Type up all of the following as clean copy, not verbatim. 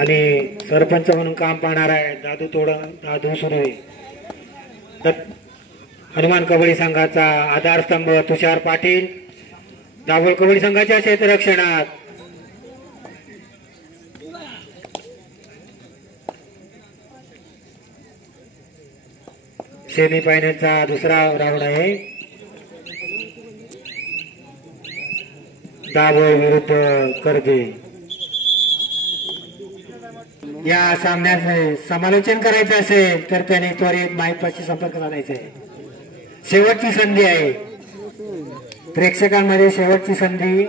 आणि सरपंच म्हणून काम पाहणार आहे दादू सुरे. हनुमान कबड्डी संघाचा आधारस्तंभ तुषार पाटील. दाभोळ कबड्डी संघाच्या क्षेत्ररक्षणात सेमी फायनलचा दुसरा राऊंड आहे. दाभोळ विरुद्ध कर्जे. या सामन्याचे समालोचन करायचं असेल तर त्याने त्वरित माईकपाशी संपर्क साधायचा आहे. शेवटची संधी आहे प्रेक्षकांमध्ये, शेवटची संधी.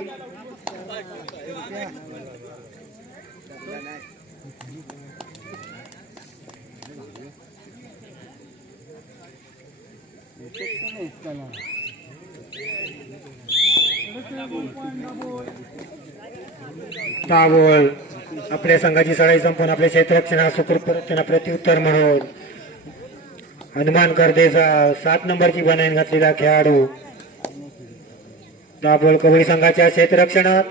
दाभोळ आपल्या संघाची सळाई संपून आपल्या क्षेत्ररक्षणात सुखरूप त्यांना प्रत्युत्तर म्हणून हनुमान कर्देचा 7 नंबरची बनाईन घातलेला खेळाडू दाभोळ कबड्डी संघाच्या क्षेत्ररक्षणात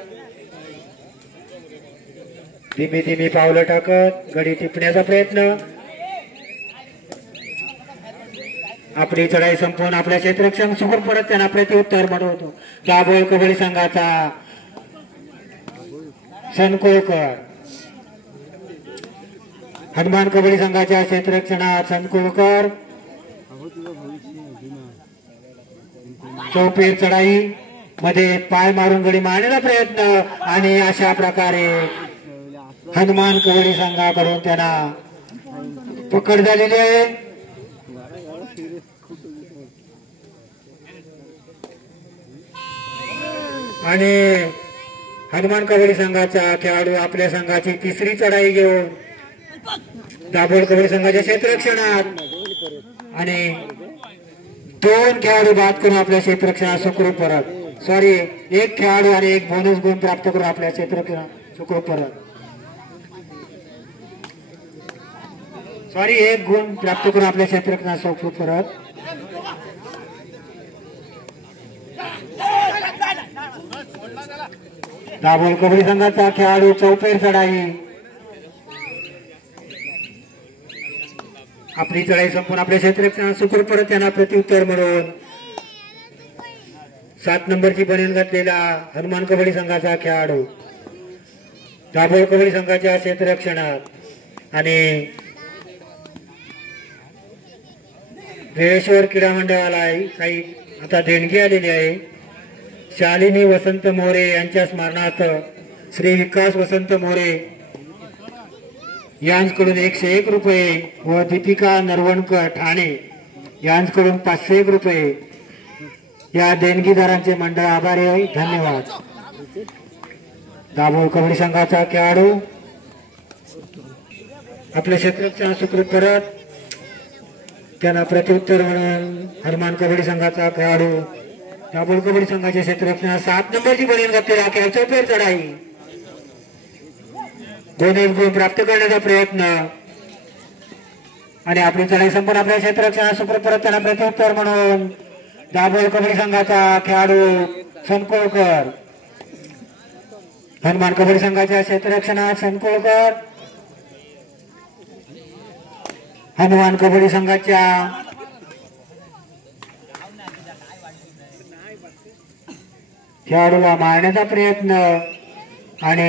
धीमी धीमी पावलं टाकत गडी टिपण्याचा प्रयत्न. आपली चढाई संपवून आपल्या क्षेत्ररक्षण सुखरूप परत त्यांना प्रत्युत्तर म्हणतो दाभोळ कबड्डी संघाचा सनकोळकर. हनुमान कबड्डी संघाच्या क्षेत्ररक्षणात सनकोळकर. चौफेर चढाई मध्ये पाय मारून गडी मारण्याचा प्रयत्न आणि अशा प्रकारे हनुमान कबड्डी संघाकडून त्यांना पकड झालेली आहे. आणि हनुमान कबड्डी संघाचा खेळाडू आपल्या संघाची तिसरी चढाई घेऊन दाभोळ कबड्डी संघाच्या क्षेत्ररक्षणात आणि 2 खेळाडू बाद करून आपल्या क्षेत्ररक्षणात सुखरूप परत. एक खेळाडू आणि 1 बोनस गुण प्राप्त करून आपल्या क्षेत्ररक्षणात सुखरूप परत. 1 गुण प्राप्त करून आपल्या क्षेत्ररक्षणात सुखरूप परत. दाभोळ कबड्डी संघाचा खेळाडू चौफेर चढाई. आपली चढाई संपून आपल्या क्षेत्ररक्षणात सुखरूप परत त्यांना प्रत्युत्तर म्हणून 7 नंबरची बनीन घातलेला हनुमान कबड्डी संघाचा खेळाडू दाभोळ कबड्डी संघाच्या क्षेत्ररक्षणात आणि वेळेश्वर क्रीडा मंडळाला काही आता देणगी आलेली आहे. शालिनी वसंत मोरे यांच्या स्मरणार्थ श्री विकास वसंत मोरे यांच्याकडून 101 रुपये व दीपिका नरवणकर ठाणे यांच्याकडून 501 रुपये या देणगीदारांचे मंडळ आभारी आहे. धन्यवाद. दाभोळ कबड्डी संघाचा खेळाडू आपल्या क्षेत्ररक्षण सुखरूप करत त्यांना प्रत्युत्तर म्हणून हनुमान कबड्डी संघाचा खेळाडू दाभोळ कबड्डी संघाच्या क्षेत्ररक्षणात 7 नंबरची बनीन घातलेला खेळ चौफेर चढाई. बोनस गुण प्राप्त करण्याचा प्रयत्न आणि आपली चढाई संपूर्ण आपल्या क्षेत्ररक्षणात सुखरूप परत त्यांना प्रत्युत्तर म्हणून दाभोळ कबड्डी संघाचा खेळाडू सनकोळकर. हनुमान कबड्डी संघाच्या क्षेत्ररक्षणात सनकोळकर. हनुमान कबड्डी संघाच्या खेळाडूला मारण्याचा प्रयत्न आणि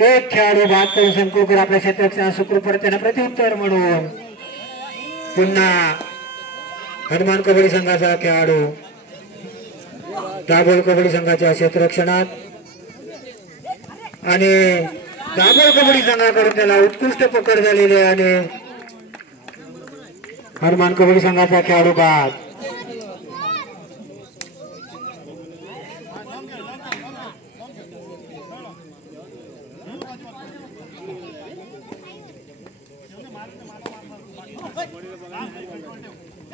1 खेळाडू बाद करून सनकोळकर आपल्या क्षेत्ररक्षणात सुखरूप परत त्यांना प्रत्युत्तर म्हणून पुन्हा हनुमान कबड्डी संघाचा खेळाडू दाभोळ कबड्डी संघाच्या क्षेत्ररक्षणात आणि दाभोळ कबड्डी संघाकडून त्याला उत्कृष्ट पकड झालेली आहे आणि हनुमान कबड्डी संघाचा खेळाडू बाद.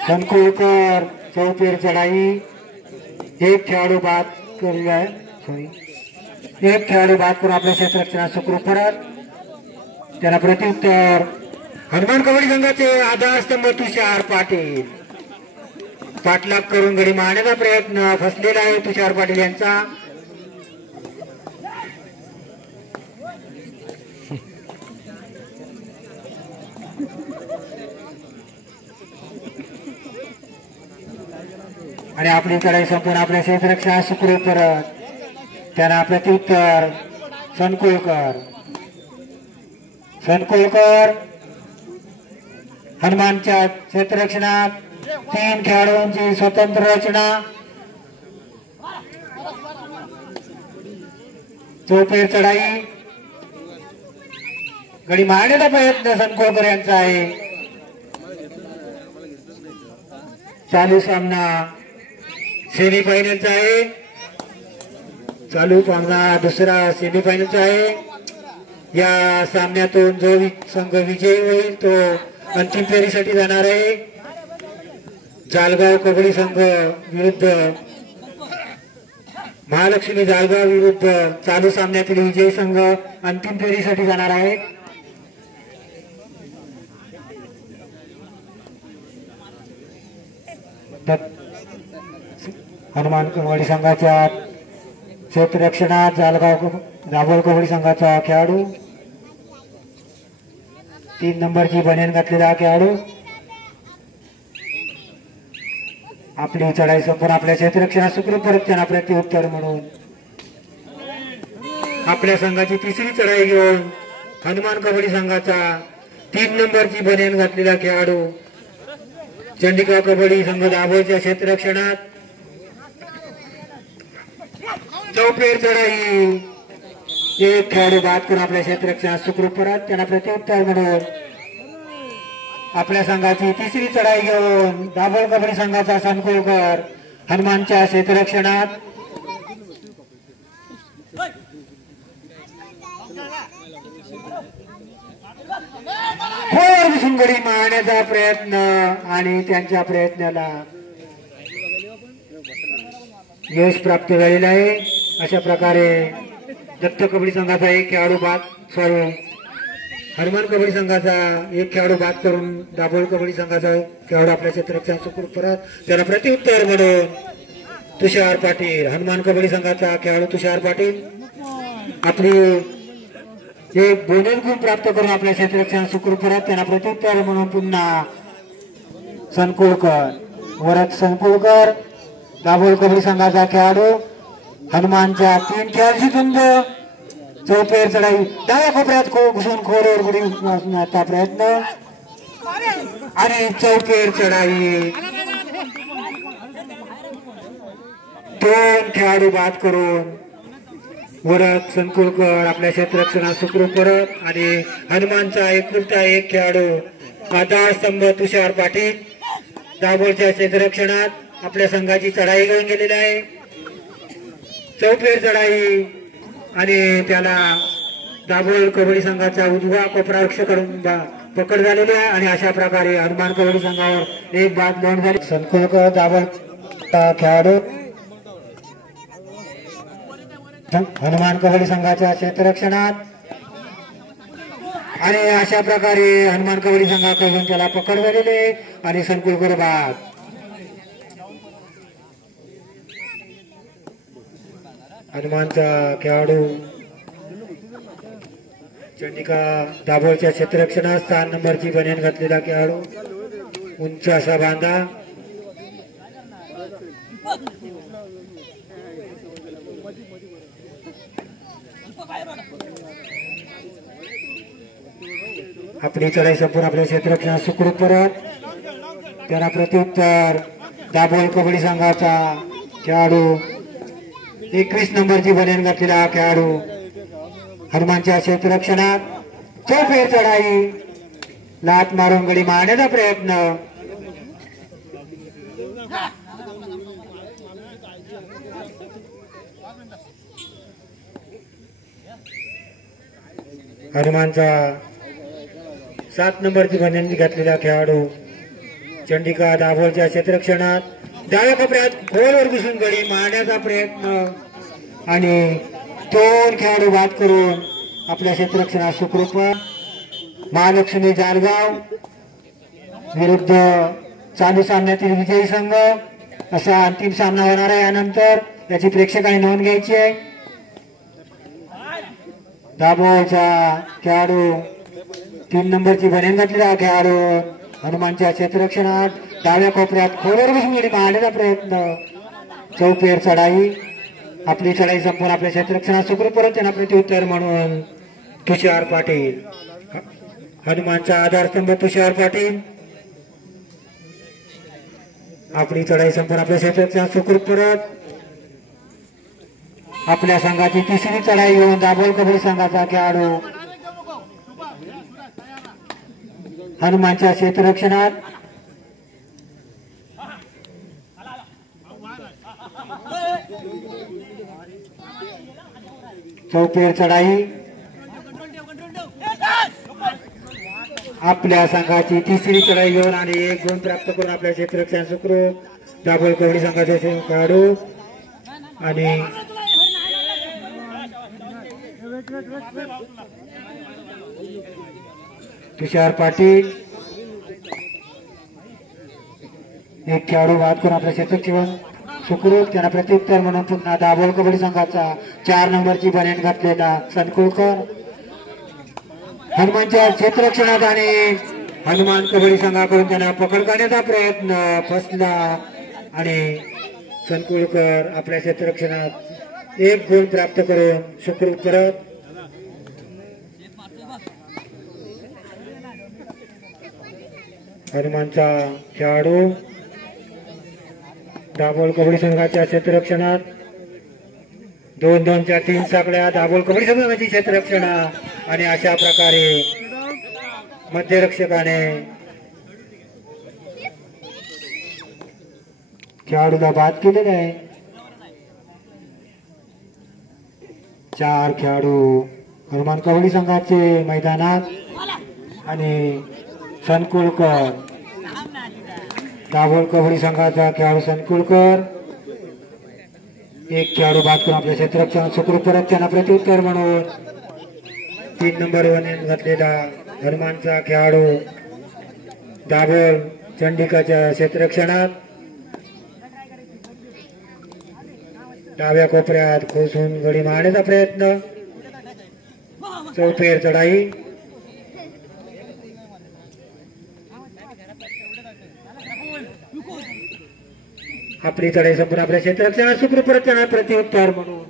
सनकोळकर चौफेर चढाई. 1 खेळाडू बाद केलेला आहे. 1 खेळाडू बाद करून आपल्या क्षेत्ररक्षणात सुखरूप परत त्याला प्रत्युत्तर हनुमान कबड्डी संघाचे आधारस्तंभ तुषार पाटील. पाठलाग करून गडी मारण्याचा प्रयत्न फसलेला आहे तुषार पाटील यांचा. आणि आपली चढाई संपूर्ण आपल्या क्षेत्ररक्षणा सुखरूप परत त्यांना प्रत्युत्तर सनकुळकर हनुमानच्या क्षेत्ररक्षणात 3 खेळाडूंची स्वतंत्र रचना चौफेर चढाई गडी मारण्याचा प्रयत्न सनकुळकर यांचा आहे. चालू सामना सेमीफायनलचा आहे. चालू सामना दुसरा सेमीफायनलचा आहे. या सामन्यातून जो संघ विजयी होईल तो अंतिम फेरीसाठी जाणार आहे. जालगाव कबड्डी संघ विरुद्ध महालक्ष्मी जालगाव विरुद्ध चालू सामन्यातील विजयी संघ अंतिम फेरीसाठी जाणार आहे. हनुमान कबड्डी संघाच्या क्षेत्ररक्षणात दाभोळ कबड्डी संघाचा खेळाडू 3 नंबरची बनियान घातलेला खेळाडू आपली चढाई संपूर्ण आपल्या क्षेत्ररक्षणात सुखरूप परत त्यांना प्रत्युत्तर म्हणून आपल्या संघाची तिसरी चढाई घेऊन हनुमान कबड्डी संघाचा 3 नंबरची बनियान घातलेला खेळाडू चंडिका कबड्डी संघ दाभोळच्या क्षेत्ररक्षणात चौफेर चढाई एक खेळाडू बाद करून आपल्या क्षेत्ररक्षणात सुखरूप परत त्यांना प्रत्युत्तर म्हणून आपल्या संघाची तिसरी चढाई घेऊन दाभोळ कबड्डी संघाचा सनकुळकर हनुमानच्या क्षेत्ररक्षणात खोर घुसून गडी मारण्याचा प्रयत्न आणि त्यांच्या प्रयत्नाला यश प्राप्त झालेलं आहे. अशा प्रकारे दत्त कबड्डी संघाचा एक खेळाडू बाद हनुमान कबड्डी संघाचा एक खेळाडू बाद करून दाभोळ कबड्डी संघाचा खेळाडू आपल्या क्षेत्ररक्षण सुखरूप परत त्याला प्रत्युत्तर म्हणून तुषार पाटील हनुमान कबड्डी संघाचा खेळाडू तुषार पाटील आपली एक बोनस गुण प्राप्त करून आपल्या क्षेत्ररक्षण सुखरूप परत त्यांना प्रत्युत्तर म्हणून पुन्हा सनकुळकर दाभोळ कबड्डी संघाचा खेळाडू हनुमानच्या 3 खेळाडूची तुंब चौफेर चढाई डाव्या कोपऱ्यात घुसून खोलवर गुढी मारण्याचा प्रयत्न आणि चौफेर चढाई 2 खेळाडू बाद करून वरद सनकुळकर आपल्या क्षेत्ररक्षणात सुखरूप परत आणि हनुमानचा एकुलता एक खेळाडू आधारस्तंभ तुषार पाटील दाभोळच्या क्षेत्ररक्षणात आपल्या संघाची चढाई घेऊन गेलेली आहे. चौफेर चढाई आणि त्याला दाभोळ कबड्डी संघाचा उजवा कोपरा रक्षकाकडून पकड झालेली आहे आणि अशा प्रकारे हनुमान कबड्डी संघावर एक बाद नोंद झाली. सनकुळकर दाभोळ खेळाडू हनुमान कबड्डी संघाच्या क्षेत्ररक्षणात आणि अशा प्रकारे हनुमान कबड्डी संघाकडून त्याला पकड झालेली आहे आणि सनकुळकर बाद. हनुमानचा खेळाडू चंडिका दाभोळच्या क्षेत्ररक्षणात 6 नंबरची बनियान घातलेला खेळाडू उंच असा बांधा आपली चढाई संपूर्ण आपल्या क्षेत्ररक्षणात सुखरूप परत त्यांना प्रत्युत्तर दाभोळ कबड्डी संघाचा खेळाडू 21 नंबरची बनियान घातलेला खेळाडू हनुमानच्या क्षेत्ररक्षणात चौफेर चढाई लात मारून गडी मारण्याचा प्रयत्न हनुमानचा 7 नंबरची बनियान घातलेला खेळाडू चंडिका दाभोळच्या क्षेत्ररक्षणात डाव्या कोपऱ्यात खोलवर घुसून गडी मारण्याचा प्रयत्न आणि 2 खेळाडू बाद करून आपल्या क्षेत्ररक्षणात सुखरूप महालक्ष्मी जालगाव विरुद्ध चालू सामन्यातील विजयी संघ असा अंतिम सामना होणार आहे. यानंतर याची प्रेक्षकांनी नोंद घ्यायची आहे. दाभोळचा खेळाडू 3 नंबरची बनेन घातलेला खेळाडू हनुमानच्या क्षेत्ररक्षणात डाव्या कोपऱ्यात खोलवर बसून मारण्याचा प्रयत्न चौफेर चढाई आपली चढाई संपून आपल्या क्षेत्ररक्षणात सुखरूप परत त्यांना प्रत्युत्तर म्हणून तुषार पाटील हनुमानचा आधारस्तंभ तुषार पाटील आपली चढाई संपून आपल्या क्षेत्ररक्षणात सुखरूप परत आपल्या संघाची तिसरी चढाई घेऊन दाभोळ कबड्डी संघाचा खेळाडू हनुमानच्या क्षेत्ररक्षणात चौफेर चढाई आपल्या संघाची तिसरी चढाई घेऊन आणि 1 गुण प्राप्त करून आपल्या क्षेत्ररक्षण सुखरूप दाभोळ कबड्डी संघाचे खेळाडू आणि तुषार पाटील एक खेळाडू बाद करून आपल्या क्षेत्ररक्षण सुखरूप त्यांना प्रत्युत्तर म्हणून पुन्हा दाभोळ कबड्डी संघाचा 4 नंबरची बनेन घातलेला सनकुळकर हनुमानच्या क्षेत्ररक्षणात आणि हनुमान कबड्डी संघाकडून त्यांना पकड करण्याचा प्रयत्न फसला आणि सनकुळकर आपल्या क्षेत्ररक्षणात 1 गुण प्राप्त करून सुखरूप परत हनुमानचा खेळाडू दाभोळ कबड्डी संघाच्या क्षेत्ररक्षणात 2-2च्या 3 साकड्या दाभोळ कबड्डी संघाची क्षेत्ररक्षणा आणि अशा प्रकारे मध्यरक्षकाने खेळाडूला बाद केलेला आहे. 4 खेळाडू हनुमान कबड्डी संघाचे मैदानात आणि सनकुळकर दाभोळ कबड्डी संघाचा खेळाडू सनकुळकर 1 खेळाडू बाद करून आपल्या क्षेत्ररक्षण सुखरूप परत त्यांना प्रत्युत्तर म्हणून 3 नंबर बनेन घातलेला हनुमानचा खेळाडू दाभोळ चंडिकाच्या क्षेत्ररक्षणात डाव्या कोपऱ्यात खोसून गडी मारण्याचा प्रयत्न चौफेर चढाई आपली चढाई संपूर्ण आपल्या क्षेत्ररक्षणात सुखरूप परत त्यांना प्रत्युत्तर म्हणून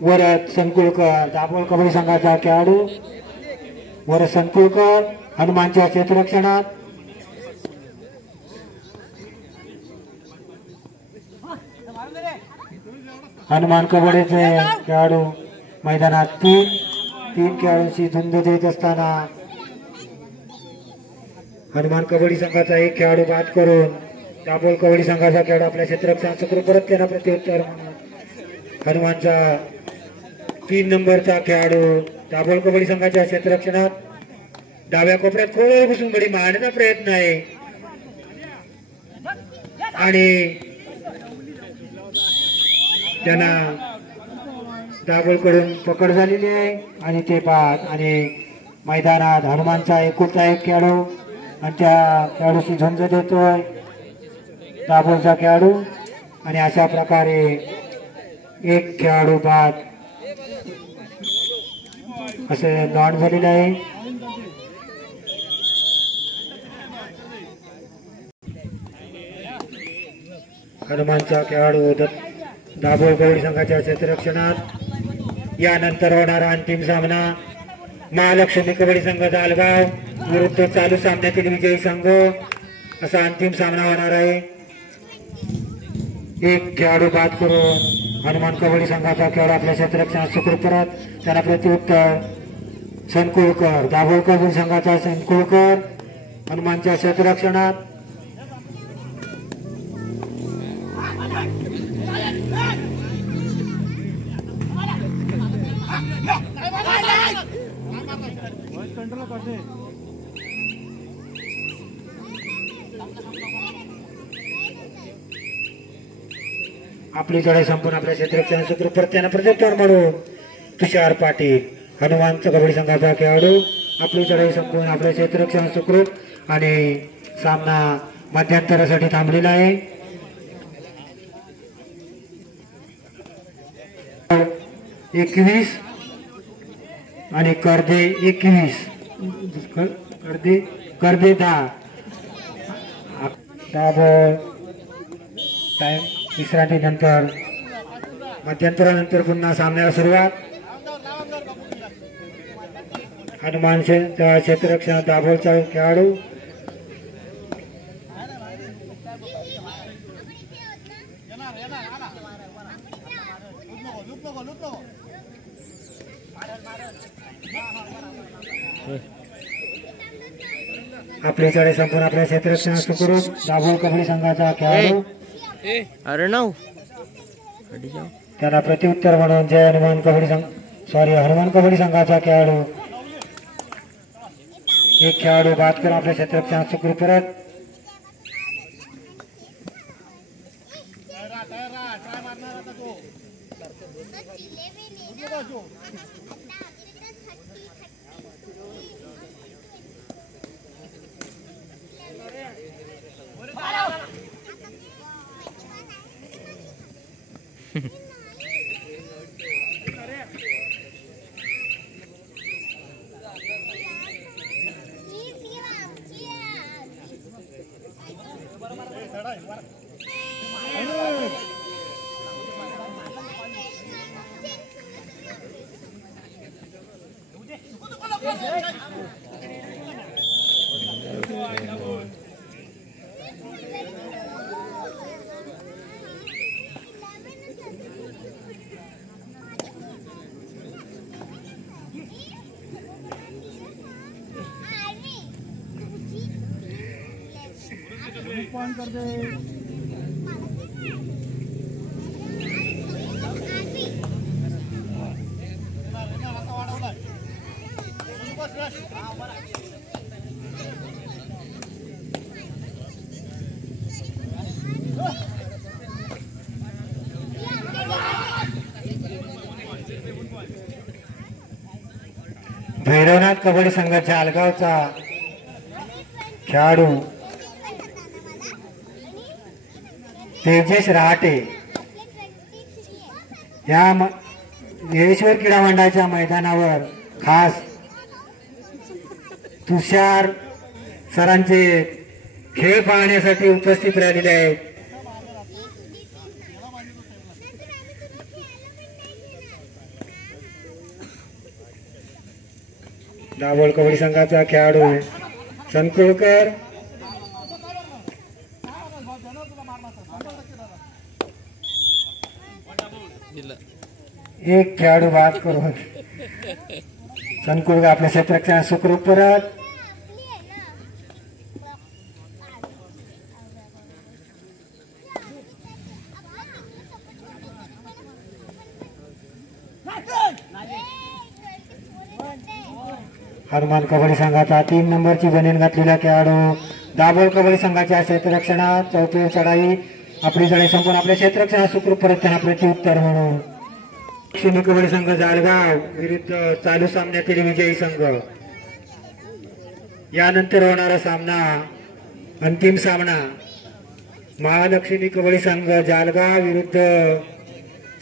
वरद संकुळकर दाभोळ कबड्डी संघाचा खेळाडू वरद संकुळकर हनुमानच्या क्षेत्ररक्षणात हनुमान कबड्डीचे खेळाडू मैदानात 3 खेळाडूंची झुंज देत असताना हनुमान कबड्डी संघाचा 1 खेळाडू बाद करून दाभोळ कबड्डी संघाचा खेळाडू आपल्या क्षेत्ररक्षणात सुखरूप परत त्यांना प्रत्युत्तर म्हणून हनुमानचा 3 नंबरचा खेळाडू दाभोळ कबड्डी संघाच्या क्षेत्ररक्षणात डाव्या कोपऱ्यात खोल घुसून गडी मारण्याचा प्रयत्न आहे आणि त्यांना दाभोळकडून पकड झालेली आहे आणि ते बाद आणि मैदानात हनुमानचा एकुलता 1 खेळाडू आणि त्या खेळाडूशी झुंज देतोय दाभोळचा खेळाडू आणि अशा प्रकारे 1 खेळाडू बाद असे नॉट झालेले आहे. हनुमानचा खेळाडू दाभोळ कबड्डी संघाच्या क्षेत्ररक्षणात यानंतर होणारा अंतिम सामना महालक्ष्मी कबड्डी संघ जालगाव विरुद्ध चालू सामन्यातील विजयी संघ असा अंतिम सामना होणार आहे. 1 खेळाडू बाद करून हनुमान कबड्डी संघाचा खेळाडू आपल्या क्षेत्ररक्षणात सुखरूप परत त्यांना प्रत्युत्तर सनकुळकर दाभोळ कबड्डी संघाचा सनकुळकर हनुमानच्या क्षेत्ररक्षणात आपली चढाई संपूर्ण आपल्या क्षेत्ररक्षण सुखरूप परत त्यांना प्रत्युत्तर म्हणून तुषार पाटील हनुमानचा कबड्डी संघाचा खेळाडू आपली चढाई संपूर्ण आपल्या क्षेत्ररक्षण सुखरूप आणि सामना मध्यंतरासाठी थांबलेला आहे. 21 आणि कर्दे 21 कर्दे 10 बॉल टाइम विश्रांतीनंतर मध्यंतरानंतर पुन्हा सामन्याला सुरुवात हनुमान क्षेत्ररक्षण दाभोळचा खेळाडू आपली चढाई संपूर्ण आपल्या क्षेत्ररक्षण सुखरूप दाभोळ कबड्डी संघाचा खेळाडू त्याला प्रत्युत्तर म्हणून हनुमान कबड्डी संघाचा खेळाडू एक खेळाडू बाद करून आपल्या क्षेत्ररक्षण सुखरूप परत कर दे भैरवनाथ कबड्डी संघाच्या आलगावचा खेळाडू तेजेश रहाटे या येळेश्वर क्रीडा मंडळाच्या मैदानावर खास तुषार सरांचे खेळ पाहण्यासाठी उपस्थित राहिलेले आहेत। दाभोळ कबड्डी संघाचा खेळाडू संकुळकर एक खेळाडू बाद करून संकुळकर आपल्या क्षेत्राच्या सुखरूप परत हनुमान कबड्डी संघाचा 3 नंबरची बनेन घातलेला खेळाडू दाभोळ कबड्डी संघाच्या क्षेत्ररक्षणात चौथी चढाई आपली चढाई संपूर्ण आपल्या क्षेत्ररक्षणात सुखरूप परत त्यांना प्रत्युत्तर म्हणून दक्षिणी कबड्डी संघ जालगाव विरुद्ध चालू सामन्यातील विजयी संघ यानंतर होणारा सामना अंतिम सामना महालक्ष्मी कबड्डी संघ जालगाव विरुद्ध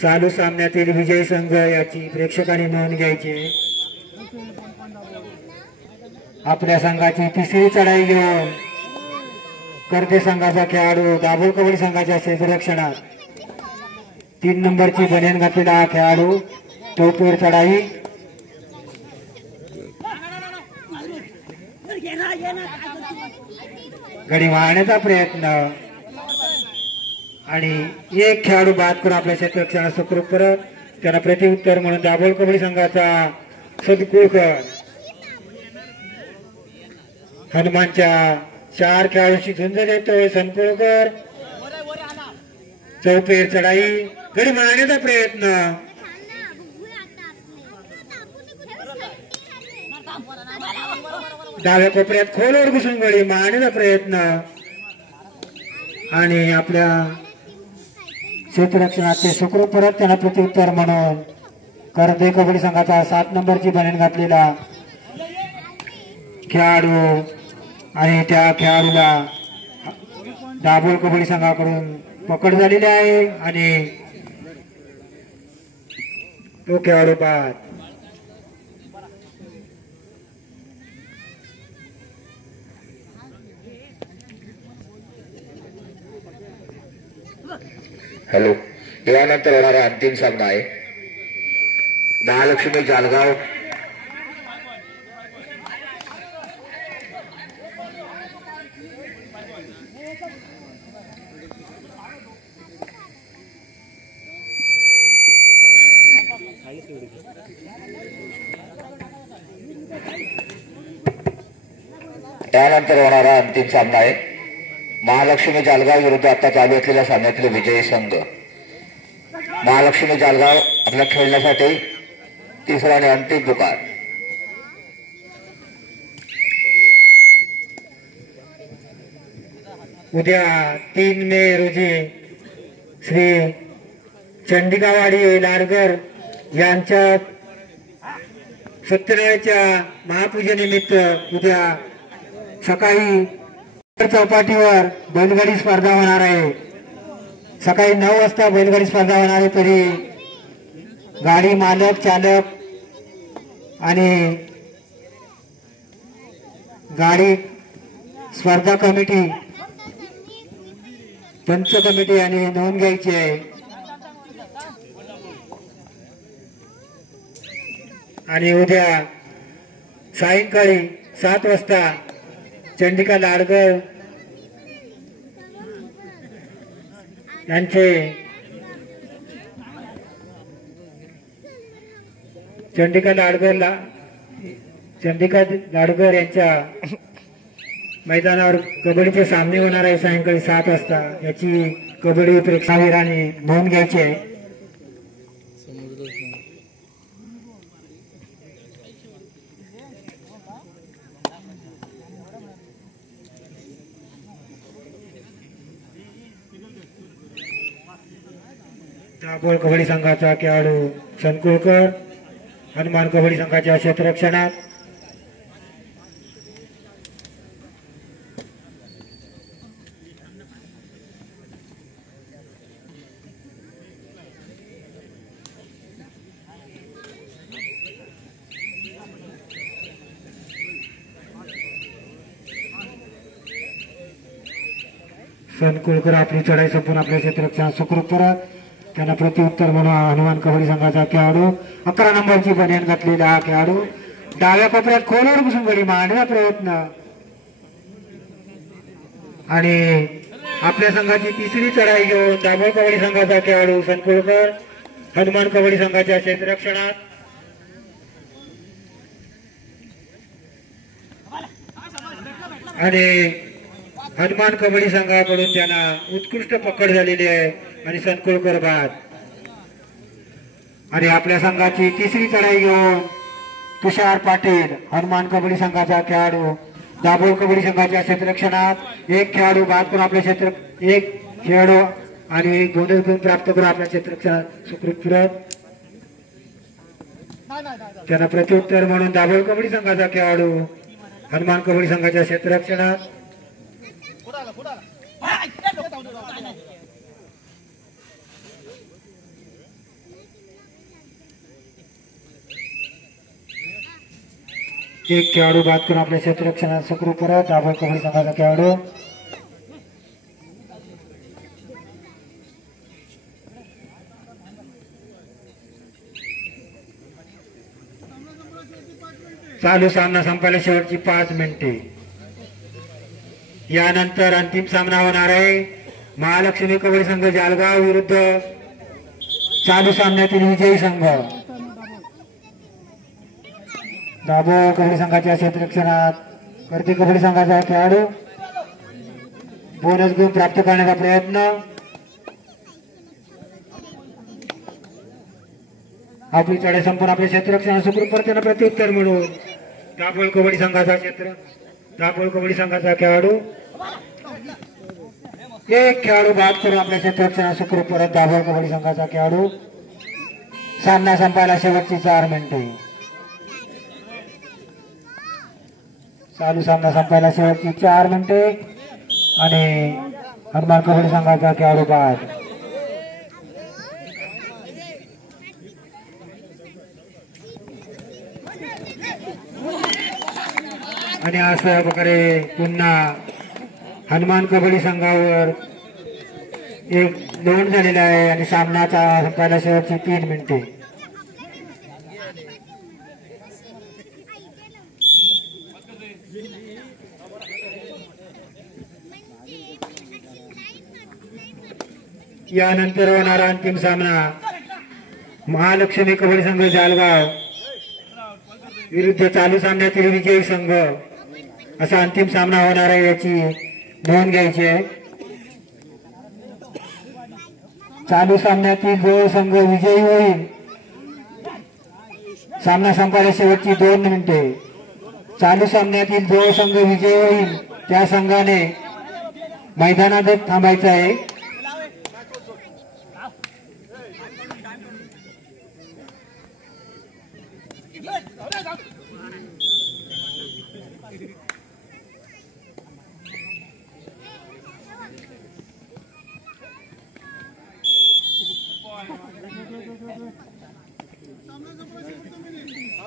चालू सामन्यातील विजयी संघ याची प्रेक्षकांनी नोंद घ्यायची। आपल्या संघाची तिसरी चढाई घेऊन कर्दे संघाचा खेळाडू दाभोळ कबड्डी संघाच्या क्षेत्ररक्षणात 3 नंबरची बनेन घातलेला हा खेळाडू तोपेर चढाई गडी मारण्याचा प्रयत्न आणि एक खेळाडू बाद करून आपल्या क्षेत्ररक्षणात सुखरूप परत त्यांना प्रत्युत्तर म्हणून दाभोळ कबड्डी संघाचा सदकुळकर हनुमानच्या 4 खेळाडूंची झुंज देतोय। संकुळकर चौपेर चढाई गडी मारण्याचा प्रयत्न डाव्या कोपऱ्यात खोलवर घुसून गडी मारण्याचा प्रयत्न आणि आपल्या क्षेत्ररक्षणाचे सुखरूप परत त्यांना प्रत्युत्तर म्हणून कर्दे कबड्डी संघाचा 7 नंबरची बनेन घातलेला खेळाडू आणि त्या खेळाडूला दाभोळ कबड्डी संघाकडून पकड झालेली आहे आणि तो खेळाडू बाद। हॅलो. यानंतर होणारा अंतिम सामना आहे महालक्ष्मी जालगाव त्यानंतर होणारा अंतिम सामना आहे महालक्ष्मी जालगाव विरुद्ध आता चालू असलेल्या सामन्यातील विजयी संघ. महालक्ष्मी जालगाव आपल्या खेळण्यासाठी तिसरा आणि अंतिम पुकार. उद्या 3 मे रोजी श्री चंडिकावाडी लाडगर यांच्या सत्यनारायणच्या महापूजेनिमित्त उद्या सकाळी चौपाटीवर बैलगाडी स्पर्धा होणार आहे. सकाळी 9 वाजता बैलगाडी स्पर्धा होणार आहे. तरी गाडी मालक चालक आणि गाडी स्पर्धा कमिटी पंच कमिटी आणि नोंद घ्यायची आहे. आणि उद्या सायंकाळी 7 वाजता चंडिका लाडगर यांचे चंडिका लाडगर यांच्या मैदानावर कबड्डीचे सामने होणार आहे सायंकाळी 7 वाजता. याची कबड्डी प्रेक्षावीरांनी नोंद घ्यायची आहे. दाभोळ कबड्डी संघाचा खेळाडू संकुळकर हनुमान कबड्डी संघाच्या क्षेत्ररक्षणात. संकुळकर आपली चढाई संपून आपल्या क्षेत्ररक्षणात सुखरूप परत. त्यांना प्रत्युत्तर म्हणून हनुमान कबड्डी संघाचा खेळाडू 11 नंबरची बनियान घातलेला हा खेळाडू डाव्या कोपऱ्यात खोलवर बसून गडी मारण्याचा प्रयत्न. आणि आपल्या संघाची तिसरी चढाई घेऊन दाभोळ कबड्डी संघाचा खेळाडू संकुळकर हनुमान कबड्डी संघाच्या क्षेत्ररक्षणात. आणि हनुमान कबड्डी संघाकडून त्यांना उत्कृष्ट पकड झालेली आहे आणि संकुळकर बाद. आणि आपल्या संघाची तिसरी चढाई घेऊन तुषार पाटील हनुमान कबड्डी संघाचा खेळाडू दाभोळ कबड्डी संघाच्या क्षेत्ररक्षणात. एक खेळाडू बाद करून आपल्या एक खेळाडू आणि एक बोनस गुण प्राप्त करून आपल्या क्षेत्ररक्षणात सुखरूप परत. त्यांना प्रत्युत्तर म्हणून दाभोळ कबड्डी संघाचा खेळाडू हनुमान कबड्डी संघाच्या क्षेत्ररक्षणात. एक खेळाडू बाद करून आपल्या क्षेत्ररक्षणात सुखरूप परत. दाभोळ कबड्डी संघाचा खेळाडू चालू सामना संपायला शेवटची 5 मिनिटे. यानंतर अंतिम सामना होणार आहे महालक्ष्मी कबड्डी संघ जालगाव विरुद्ध चालू सामन्यातील विजयी संघ दाभोळ कबड्डी संघाच्या क्षेत्ररक्षणात. करती कबड्डी संघाचा खेळाडू बोनस गुण प्राप्त करण्याचा प्रयत्न. आपली चढाई संपूर्ण आपल्या क्षेत्ररक्षणात सुखरूप परत. प्रत्युत्तर म्हणून दाभोळ कबड्डी संघाचा खेळाडू एक खेळाडू बाद करून आपल्या क्षेत्ररक्षणात सुखरूप परत. दाभोळ कबड्डी संघाचा खेळाडू. सामना संपायला शेवटची 4 मिनिटे. चालू सामना संपायला शेवटची 4 मिनिटे आणि हनुमान कबड्डी संघाचा खेळाडू बाद. आणि अशा प्रकारे पुन्हा हनुमान कबड्डी संघावर एक नोंद झालेला आहे आणि सामनाचा संपायला शेवटची 3 मिनिटे. यानंतर होणारा अंतिम सामना महालक्ष्मी कबड्डी संघ जालगाव विरुद्ध चालू सामन्यातील विजयी संघ असा अंतिम सामना होणार आहे, याची नोंद घ्यायची आहे. चालू सामन्यातील जो संघ विजयी होईल सामना संपायला शेवटची 2 मिनिटे. चालू सामन्यातील जो संघ विजयी होईल त्या संघाने मैदानातच थांबायचं आहे.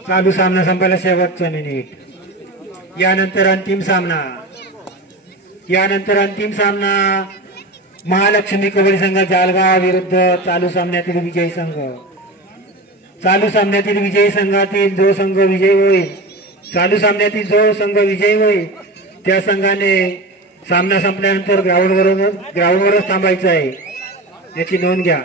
चालू सामना संपायला शेवटचा मिनिट. यानंतर अंतिम सामना महालक्ष्मी कबड्डी संघ जालगाव विरुद्ध चालू सामन्यातील विजयी संघ. चालू सामन्यातील विजयी संघातील जो संघ विजयी होईल त्या संघाने सामना संपल्यानंतर ग्राउंडवरच थांबायचं आहे, याची नोंद घ्या.